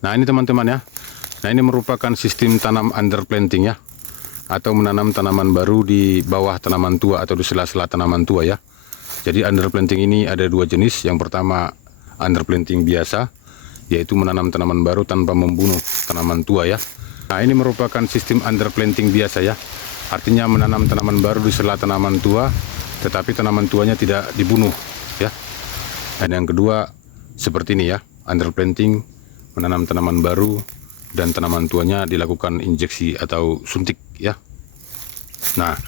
Nah ini teman-teman ya. Nah ini merupakan sistem tanam underplanting ya, atau menanam tanaman baru di bawah tanaman tua atau di sela-sela tanaman tua ya. Jadi underplanting ini ada dua jenis. Yang pertama underplanting biasa, yaitu menanam tanaman baru tanpa membunuh tanaman tua ya. Nah ini merupakan sistem underplanting biasa ya. Artinya menanam tanaman baru di sela tanaman tua, tetapi tanaman tuanya tidak dibunuh ya. Dan yang kedua seperti ini ya, underplanting, menanam tanaman baru dan tanaman tuanya dilakukan injeksi atau suntik ya. Nah,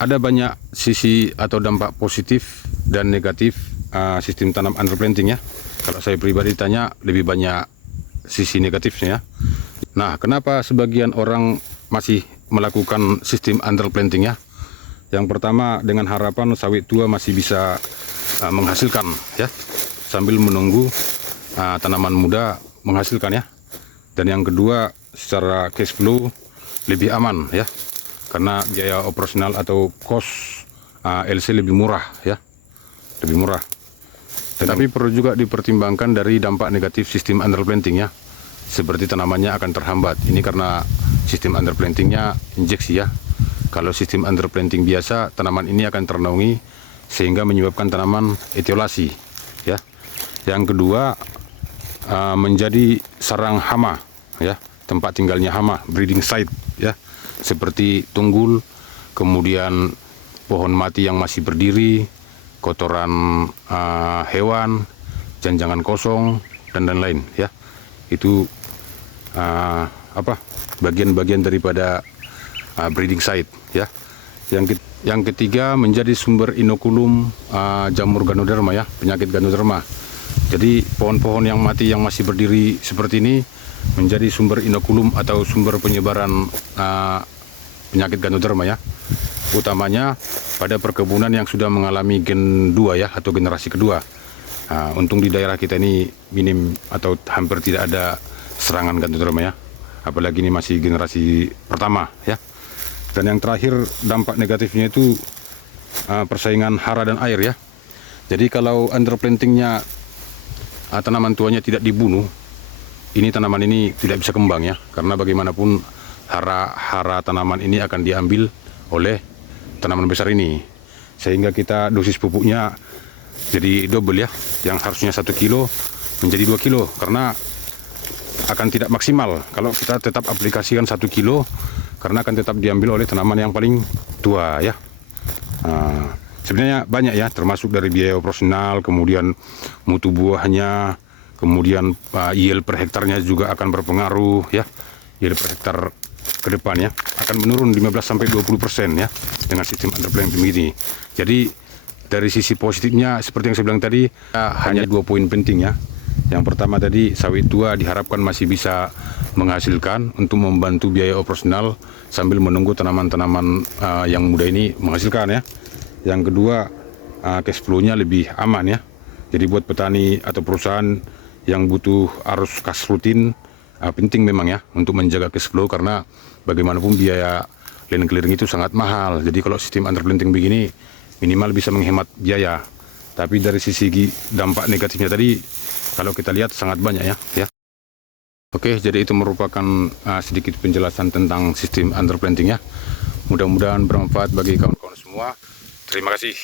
ada banyak sisi atau dampak positif dan negatif sistem tanam underplanting ya. Kalau saya pribadi tanya, lebih banyak sisi negatifnya ya. Nah, kenapa sebagian orang masih melakukan sistem underplanting ya? Yang pertama dengan harapan sawit tua masih bisa menghasilkan ya, sambil menunggu tanaman muda menghasilkan ya. Dan yang kedua secara cash flow lebih aman ya, karena biaya operasional atau cost LC lebih murah ya, lebih murah. Tetapi perlu juga dipertimbangkan dari dampak negatif sistem underplanting ya, seperti tanamannya akan terhambat. Ini karena sistem underplantingnya injeksi ya. Kalau sistem underplanting biasa, tanaman ini akan ternaungi sehingga menyebabkan tanaman etiolasi ya. Yang kedua menjadi sarang hama ya, tempat tinggalnya hama, breeding site ya, seperti tunggul, kemudian pohon mati yang masih berdiri, kotoran hewan, janjangan kosong dan lain-lain ya. Itu bagian-bagian daripada breeding site ya. Yang ketiga menjadi sumber inokulum jamur Ganoderma ya, penyakit Ganoderma. Jadi pohon-pohon yang mati yang masih berdiri seperti ini menjadi sumber inokulum atau sumber penyebaran penyakit Ganoderma ya, utamanya pada perkebunan yang sudah mengalami gen 2 ya, atau generasi kedua. Untung di daerah kita ini minim atau hampir tidak ada serangan Ganoderma ya, apalagi ini masih generasi pertama ya. Dan yang terakhir dampak negatifnya itu persaingan hara dan air ya. Jadi kalau underplantingnya tanaman tuanya tidak dibunuh, ini tanaman ini tidak bisa kembang ya, karena bagaimanapun hara tanaman ini akan diambil oleh tanaman besar ini, sehingga kita dosis pupuknya jadi double ya, yang harusnya 1 kilo menjadi 2 kilo, karena akan tidak maksimal kalau kita tetap aplikasikan 1 kilo, karena akan tetap diambil oleh tanaman yang paling tua ya. Sebenarnya banyak ya, termasuk dari biaya operasional, kemudian mutu buahnya, kemudian yield per hektarnya juga akan berpengaruh ya. Yield per hektar ke depan ya akan menurun 15-20% ya dengan sistem underplanting ini. Jadi dari sisi positifnya seperti yang saya bilang tadi, hanya 2 poin penting ya. Yang pertama tadi, sawit tua diharapkan masih bisa menghasilkan untuk membantu biaya operasional sambil menunggu tanaman-tanaman yang muda ini menghasilkan ya. Yang kedua, cash flow-nya lebih aman ya. Jadi buat petani atau perusahaan yang butuh arus kas rutin, penting memang ya untuk menjaga cash flow, karena bagaimanapun biaya land clearing itu sangat mahal. Jadi kalau sistem underplanting begini minimal bisa menghemat biaya. Tapi dari sisi dampak negatifnya tadi, kalau kita lihat sangat banyak ya. Oke, jadi itu merupakan sedikit penjelasan tentang sistem underplanting ya. Mudah-mudahan bermanfaat bagi kawan-kawan semua. Terima kasih.